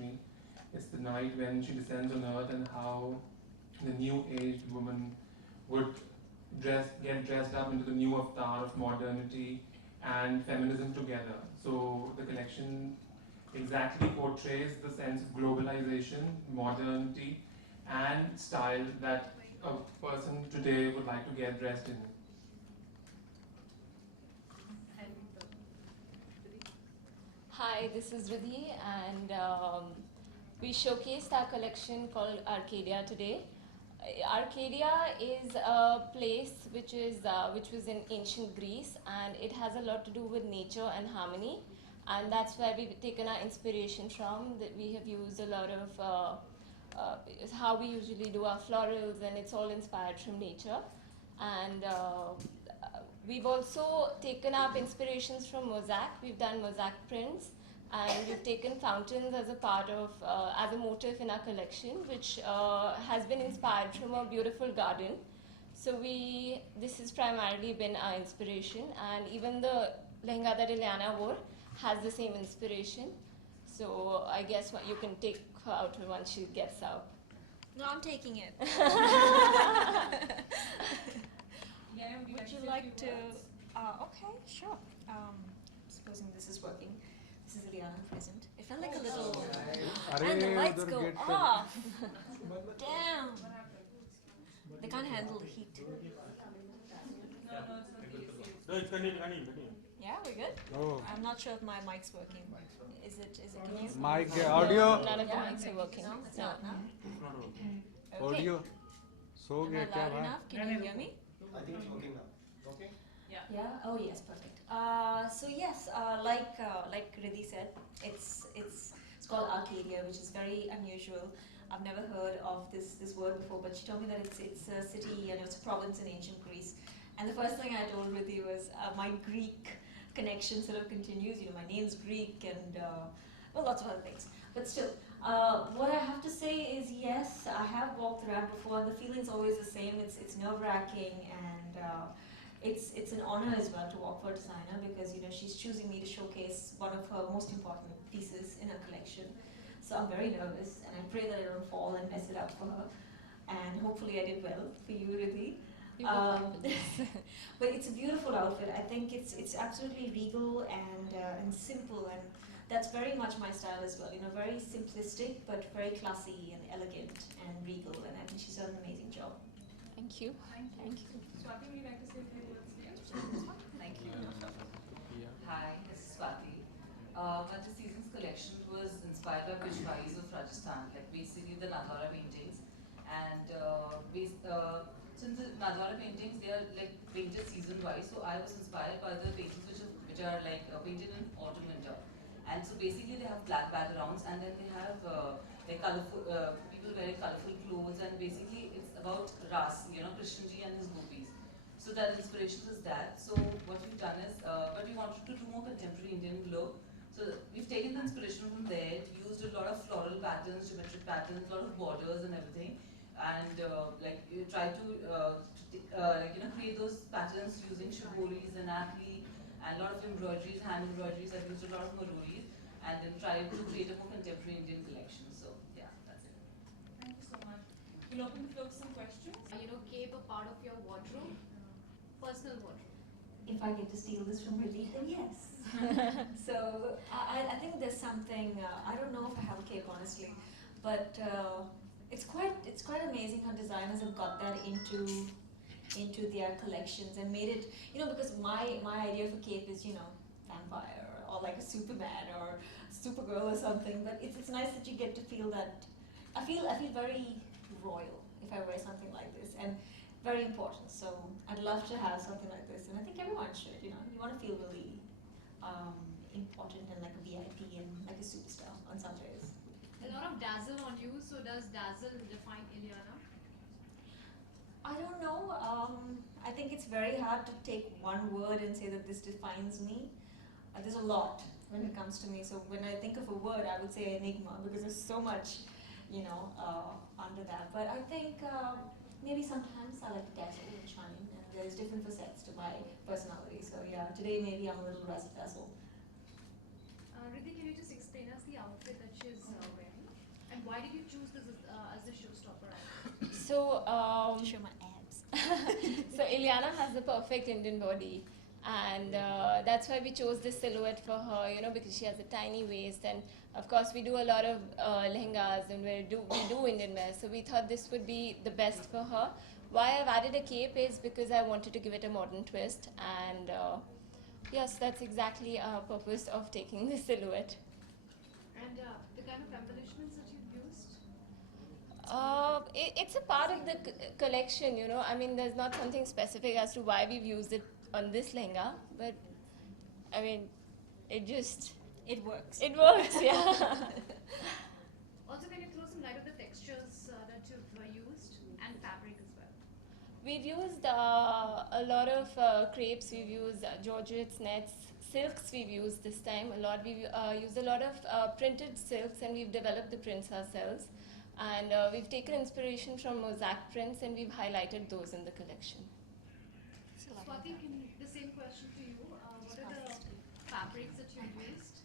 Lakshmi. It's the night when she descends on earth, and how the new age woman would get dressed up into the new avatar of modernity and feminism together. So the collection exactly portrays the sense of globalization, modernity, and style that a person today would like to get dressed in. Hi, this is Riddhi, and we showcased our collection called Arcadia today. Arcadia is a place which was in ancient Greece, and it has a lot to do with nature and harmony, and that's where we've taken our inspiration from. That we have used a lot of how we usually do our florals, and it's all inspired from nature. And we've also taken up inspirations from mosaic. We've done mosaic prints, and we've taken fountains as a part of, as a motif in our collection, which has been inspired from a beautiful garden. So this has primarily been our inspiration, and even the lehenga that Ileana wore has the same inspiration. So I guess what you can take her out once she gets out. No, I'm taking it. Would you like to? Okay, sure. Supposing this is working. This is Ileana present. It felt like a little. And the lights go off. Damn. They can't handle the heat. No, it's continue. Yeah, we're good. Oh. I'm not sure if my mic's working. Is it? Can you? Mic audio. None of the mics are working. No, it's not. No. It's not working. Okay. Audio. So Am gaya I kya loud bhai? enough? Can you hear me? I think it's working now. Okay? Yeah. Oh yes, perfect. So yes, like Riddhi said, it's called Arcadia, which is very unusual. I've never heard of this word before, but she told me that it's a city and it's a province in ancient Greece. And the first thing I told Riddhi was my Greek connection sort of continues. You know, my name's Greek and well, lots of other things. But still, what I have to say is yes, I have walked around before, and the feeling's always the same. It's nerve-wracking, and it's an honor as well to walk for a designer, because you know she's choosing me to showcase one of her most important pieces in her collection. So I'm very nervous, and I pray that I don't fall and mess it up for her. And hopefully I did well for you, Riddhi. But it's a beautiful outfit. I think it's absolutely regal and simple, and that's very much my style as well. You know, very simplistic but very classy and elegant and regal. And I think she's done an amazing job. Thank you. Thank you. Swati, would you like to say a few words here? Thank you. Hi, this is Swati. But this season's collection was inspired by Peshwais of Rajasthan, like basically the Nadwara paintings. And since the Nadwara paintings, they are like painted season-wise, so I was inspired by the paintings which are like painted in autumn winter. And so basically they have black backgrounds, and then they have like colorful people wearing colorful clothes, and basically it's about Ras, you know, Krishnji and his gopis. So that inspiration was that. So what we've done is, but we wanted to do more contemporary Indian look. So we've taken the inspiration from there, used a lot of floral patterns, geometric patterns, a lot of borders and everything, and like you try to like you know create those patterns using shiboris and atli and a lot of embroideries, hand embroideries. I've used a lot of maroris, and then try to create a more contemporary Indian collection. So yeah, that's it. Thank you so much. We'll open the floor for some questions. Keep a part of your wardrobe, personal wardrobe. If I get to steal this from Riddhi, then yes. So I think there's something, I don't know if I have a cape honestly, but it's quite amazing how designers have got that into their collections and made it, you know, because my idea of a cape is, you know, vampire or like a Superman or Supergirl or something, but it's nice that you get to feel that, I feel very royal if I wear something like this, and very important. So I'd love to have something like this, and I think everyone should, you know, you want to feel really important and like a VIP and like a superstar on some days. A lot of dazzle on you, so does dazzle define Ileana? I don't know. I think it's very hard to take one word and say that this defines me. There's a lot when it comes to me. So when I think of a word, I would say enigma, because there's so much, you know, under that. But I think maybe sometimes I like to dazzle and shine, and there's different facets to my personality. So yeah, today maybe I'm a little razzle dazzle. Riddhi, can you just explain us the outfit that she's wearing? why did you choose this as the showstopper? So, Show my abs. so Ileana has the perfect Indian body, and that's why we chose this silhouette for her. You know, because she has a tiny waist, and of course we do a lot of lehengas and we do Indian wear. So we thought this would be the best for her. Why I've added a cape is because I wanted to give it a modern twist, and yes, that's exactly our purpose of taking this silhouette. And the kind of embellishments that you've used? It's a part of the collection, you know. I mean, there's not something specific as to why we've used it on this lehenga, but I mean, it works. It works, yeah. Also, can you throw some light on the textures that you've used and fabric as well? We've used a lot of crepes, we've used georgettes, nets, silks we've used this time a lot. We've used a lot of printed silks, and we've developed the prints ourselves. And we've taken inspiration from mosaic prints, and we've highlighted those in the collection. Swati, the same question to you. What are the fabrics that you've used?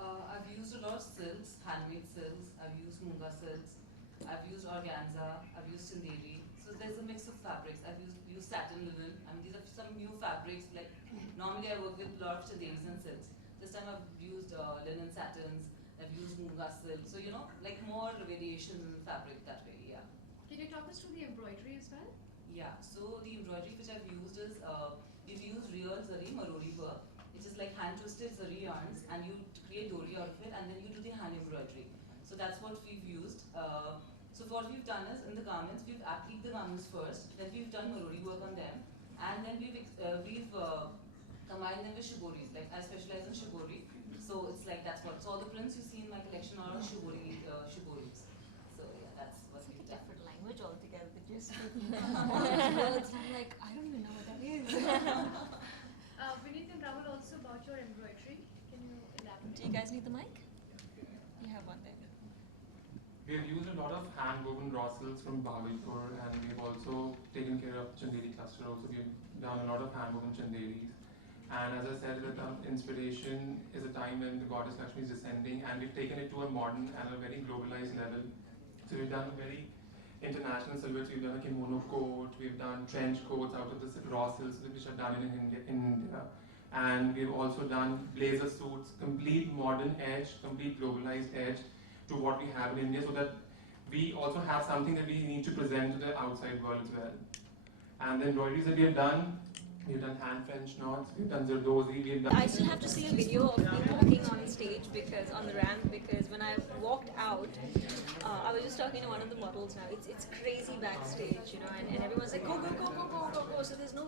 I've used a lot of silks, handmade silks. I've used munga silks. I've used organza. I've used chandeli. So there's a mix of fabrics. I've used satin linen. I mean, these are some new fabrics. Like normally I work with a lot of chandelis and silks. This time I've used linen satins. I've used munga silk. So you know, like more variations in fabric that way. Yeah. Can you talk us through the embroidery as well? Yeah. So the embroidery which I've used is we've used real zari marori work. Which is like hand twisted zari yarns, and you create dori out of it, and then you do the hand embroidery. So that's what we've used. So what we've done is in the garments, we've appliqued the garments first, then we've done marori work on them, and then we've combined them with shiboris. Like I specialize in shibori, so it's like that's what. So all the prints you see in my collection are shiboris. So yeah, that's what we've done. Different language altogether. They just speak words. I'm like, I don't even know what that is. Vineet and Rahul, also about your embroidery. Can you elaborate? Do you guys need the mic? You have one there. We've used a lot of hand-woven raw silks from Bhagalpur, and we've also taken care of chandeli cluster. Also, we've done a lot of hand-woven chandelis. And as I said, the inspiration is a time when the goddess Lakshmi is descending, and we've taken it to a modern and a very globalized level. So we've done a very international silhouettes. We've done a kimono coat, we've done trench coats out of the raw silks which are done in India. And we've also done blazer suits, complete modern edge, complete globalized edge to what we have in India, so that we also have something that we need to present to the outside world as well. And the embroideries that we have done, we've done hand French knots, we've done zardozi, we've done... I still have to see a video of me walking on stage because on the ramp, because when I walked out, I was just talking to one of the models now. It's crazy backstage, you know, and everyone's like, go, go, go, go, go, go, go. So there's no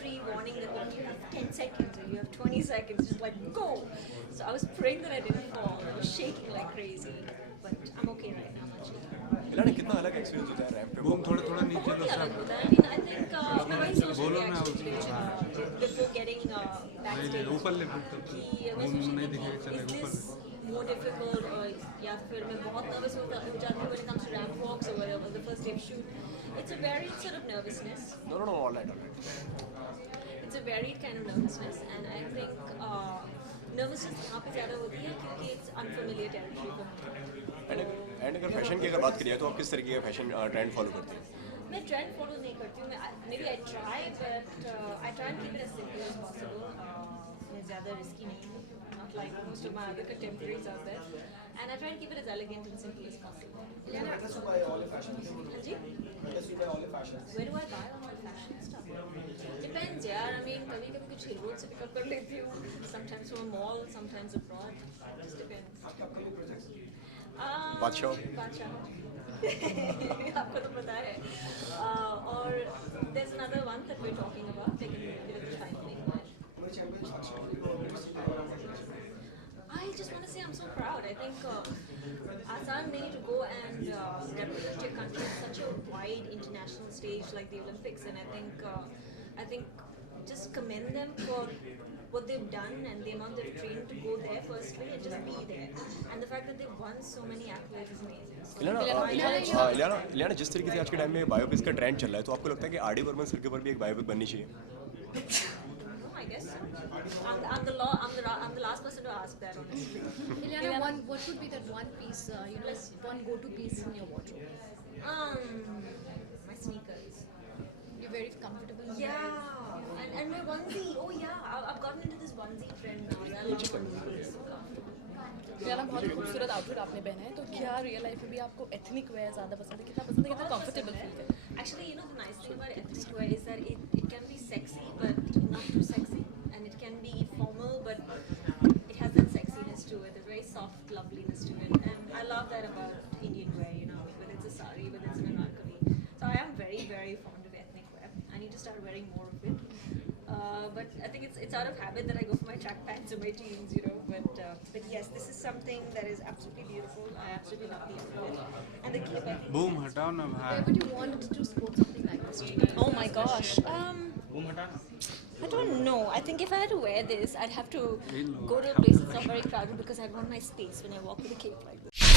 pre-warning that oh, you have 10 seconds or you have 20 seconds, just like go. So I was praying that I didn't fall. I was shaking like crazy, but I'm okay right now, actually. इलाना कितना अलग experience होता है ramp पे? Boom थोड़ा नीचे लो I सब mean, I think my social बोलो मैं reaction before getting backstage. ऊपर ले बूम नहीं दिखेगा चलेगा ऊपर Is this more difficult or या फिर मैं बहुत nervous हो जाती हूँ when it comes to ramp walks or whatever, the first day of shoot. It's a varied sort of nervousness. No, all right. It's a varied kind of nervousness, and I think nervousness यहाँ पे ज़्यादा होती है क्योंकि it's unfamiliar territory for me. And अगर fashion की अगर बात करिए तो आप किस तरीके का फैशन ट्रेंड फॉलो करते हैं? मैं ट्रेंड फॉलो नहीं करती हूँ. Maybe I try, but I try and keep it as simple as possible. मैं ज़्यादा risky नहीं हूँ, not like most of my other contemporaries out there. And I try and keep it as elegant and simple as possible. Where does you buy all your fashion? हाँ जी? Where does you buy all your fashion? Where do I buy all my fashion stuff? Depends, यार. I mean, कभी-कभी कुछ हिल road से pick up कर लेती हूँ. Sometimes from a mall, sometimes abroad. Just depends. आपके upcoming projects? बादशाह आपको तो पता है. और there's another one that we're talking about, like a bit of a time thing. I just want to say I'm so proud. I think आसान नहीं to go and represent your country on such a wide international stage like the Olympics, and I think just commend them for what they've done and the amount they've trained to go there firstly and just be there, and the fact that they've won so many accolades is amazing. इलाना जिस तरीके से आज के time में biopics का trend चल रहा है, तो आपको लगता है कि आर डी बर्मन सर के ऊपर भी एक बायोपिक बननी चाहिए? I guess so. I'm the last person to ask that, honestly. Ileana, what would be that one piece, one go-to piece in your wardrobe? My sneakers. You're very comfortable in Yeah, them. and my onesie. Oh yeah, I've gotten into this onesie trend now. Yeah, I love onesies. It's so comfortable. इलेना बहुत खूबसूरत outfit आपने पहना है तो क्या real life में भी आपको एथनिक वेयर ज़्यादा पसंद है कितना पसंद है कितना कंफर्टेबल फील है Actually, you know, the nice thing about ethnic wear is that it can be sexy, but not too sexy. And it can be formal, but it has that sexiness to it, a very soft loveliness to it. And I love that about Indian wear, you know, whether it's a sari, whether it's an anarkali. So I am very, very fond of ethnic wear. I need to start wearing more of it. But I think it's out of habit that I go for my track pants and my jeans, you know. But yes, this is something that is absolutely beautiful. I absolutely love the outfit. And the cape, I think. Boom हटाओ ना Where भाई would you want to sport something like this? Oh my gosh. I don't know. I think if I had to wear this, I'd have to go to a place that's not very crowded because I'd want my space when I walk with a cape like this.